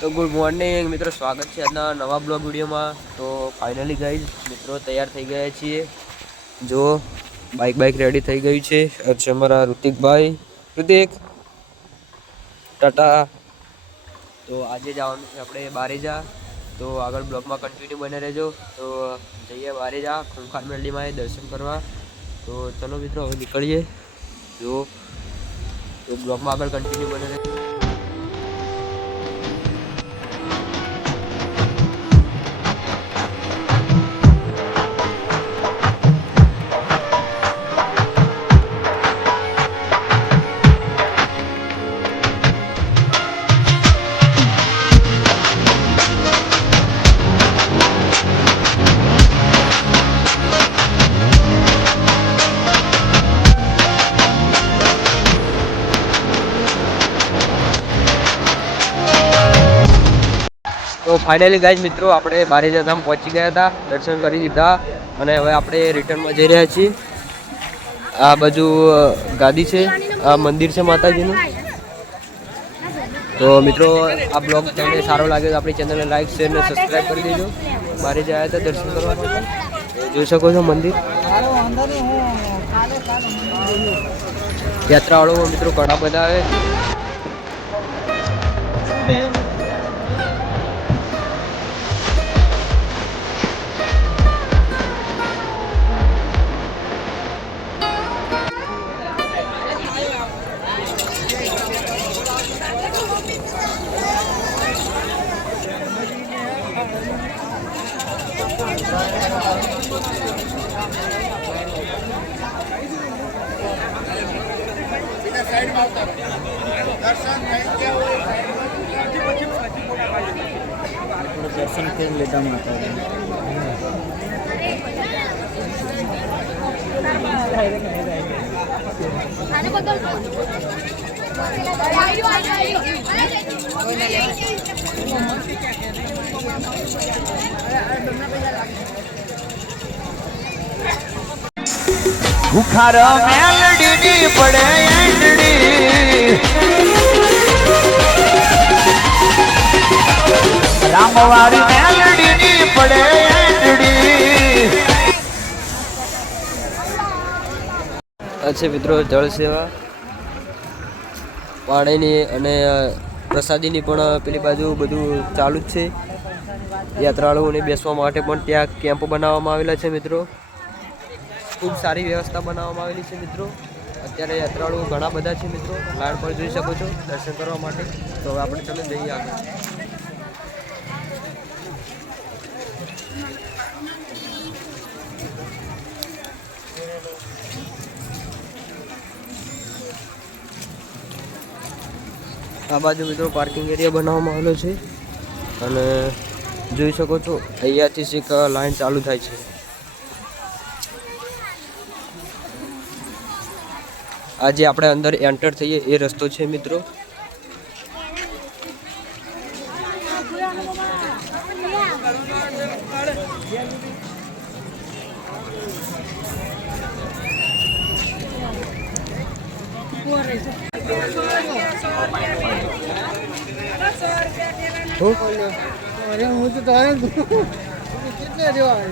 તો good morning મિત્રો, સ્વાગત છે આજના નવા બ્લોગ વિડીયોમાં. તો ફાઇનલી ગાઈઝ મિત્રો તૈયાર થઈ ગયા છીએ. જો બાઇક રેડી થઈ ગઈ છે. અચ્છા અમારા ઋતિકભાઈ, ઋતિક ટાટા. તો આજે જવાનું છે આપણે બારેજા. તો આગળ બ્લોગમાં કન્ટિન્યુ બને રહેજો. તો જઈએ બારેજા ખૂંખાર મેરડીમાં દર્શન કરવા. તો ચલો મિત્રો હવે નીકળીએ. જો તો બ્લોગમાં આગળ કન્ટિન્યુ બને રહેજો. તો ફાઇનલી ગાઈઝ મિત્રો આપણે બારેજા ધામ પહોંચી ગયા હતા, દર્શન કરી દીધા અને હવે આપણે રિટર્નમાં જઈ રહ્યા છીએ. આ બાજુ ગાદી છે, આ મંદિર છે માતાજીનું. તો મિત્રો આ બ્લોગ તમને સારો લાગે તો આપણી ચેનલને લાઈક શેર અને સબસ્ક્રાઈબ કરી દેજો. બારેજા આવ્યા હતા દર્શન કરવા માટે. જોઈ શકો છો મંદિર. યાત્રાળુઓ મિત્રો ઘણા બધા આવે. दर्शन कर लेता माता खुखार मेलडी पड़े रामवारी मेलडी पड़े અચ્છા મિત્રો, જળ સેવા પાણીની અને પ્રસાદીની પણ પેલી બાજુ બધું ચાલુ જ છે. યાત્રાળુઓને બેસવા માટે પણ ત્યાં કેમ્પ બનાવવામાં આવેલા છે મિત્રો. ખૂબ સારી વ્યવસ્થા બનાવવામાં આવેલી છે મિત્રો. અત્યારે યાત્રાળુઓ ઘણા બધા છે મિત્રો. લાઈન પર જોઈ શકો છો દર્શન કરવા માટે. તો હવે આપણે તમે જઈએ આગળ. આ બાજુ મિત્રો પાર્કિંગ એરિયા બનાવવામાં આવેલો છે અને જોઈ શકો છો અહીંયાથી એક લાઈન ચાલુ થાય છે. આજે આપણે અંદર એન્ટર થઈએ એ રસ્તો છે મિત્રો. अरे मुझे तो आया कितने जो आए